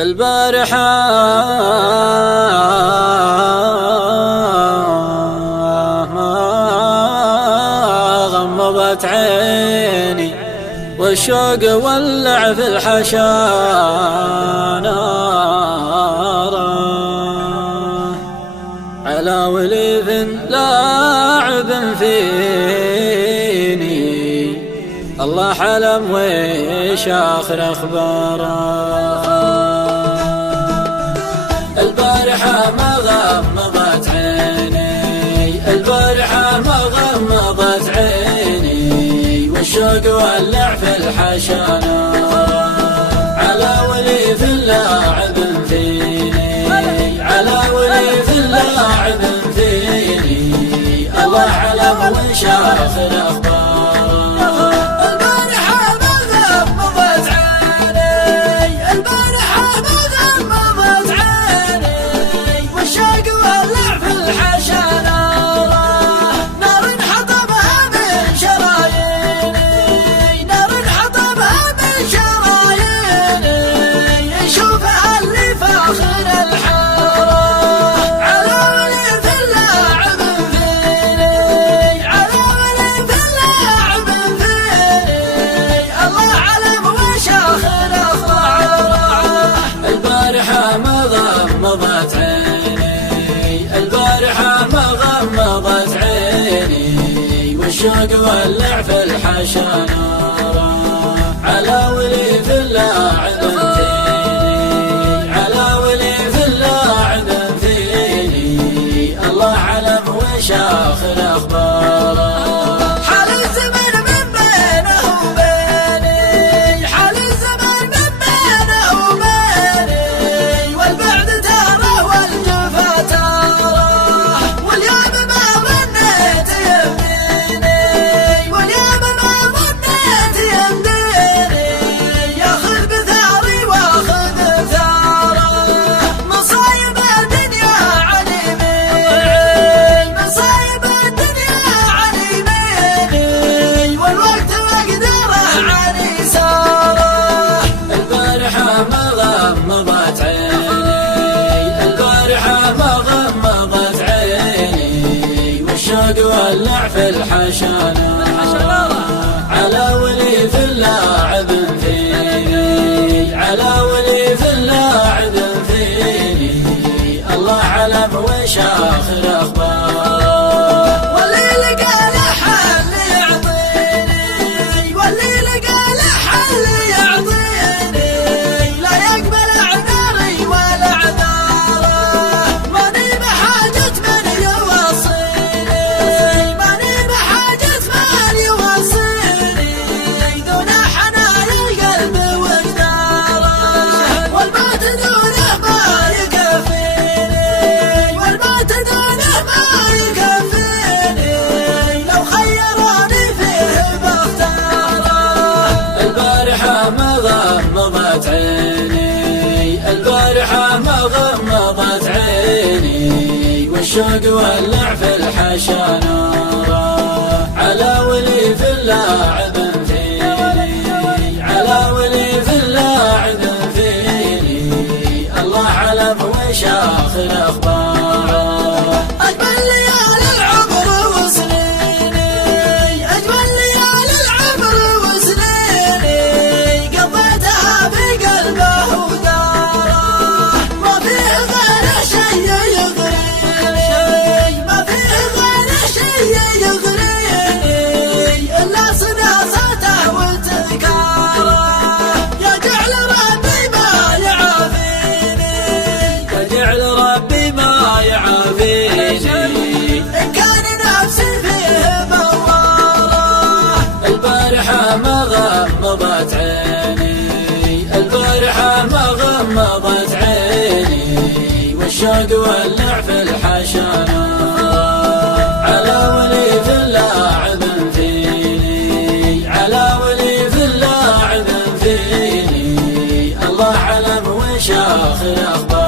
البارحة ما غمضت عيني والشوق ولع في الحشا نارا على وليف لاعب فيني الله حلم ويش آخر أخباره. البارحة ما غمضت عيني البارحة ما غمضت عيني والشوق ولع في الحشا نارا على وليف لاعب فيني على وليف لاعب فيني الله علم وش آخر أخباره. غمضت عيني البارحة ما غمضت عيني والشوق ولع في الحشا نارا على وليف لاعب فيني على وليف لاعب فيني الله علم وش آخر أخباره. غمضت عيني البارحة ما غمضت عيني والشوق ولع في الحشا نارا على وليف لاعب فيني على وليف لاعب فيني الله علم وش آخر أخباره. غمضت عيني البارحة ما غمضت عيني والشوق ولع في الحشا نارا على وليف لاعب فيني على وليف لاعب فيني الله علم وش آخر أخباره. ما غمضت عيني البارحة ما غمضت عيني والشوق ولع في الحشا نارا على وليف لاعب فيني على وليف لاعب فيني الله علم وش آخر أخباره.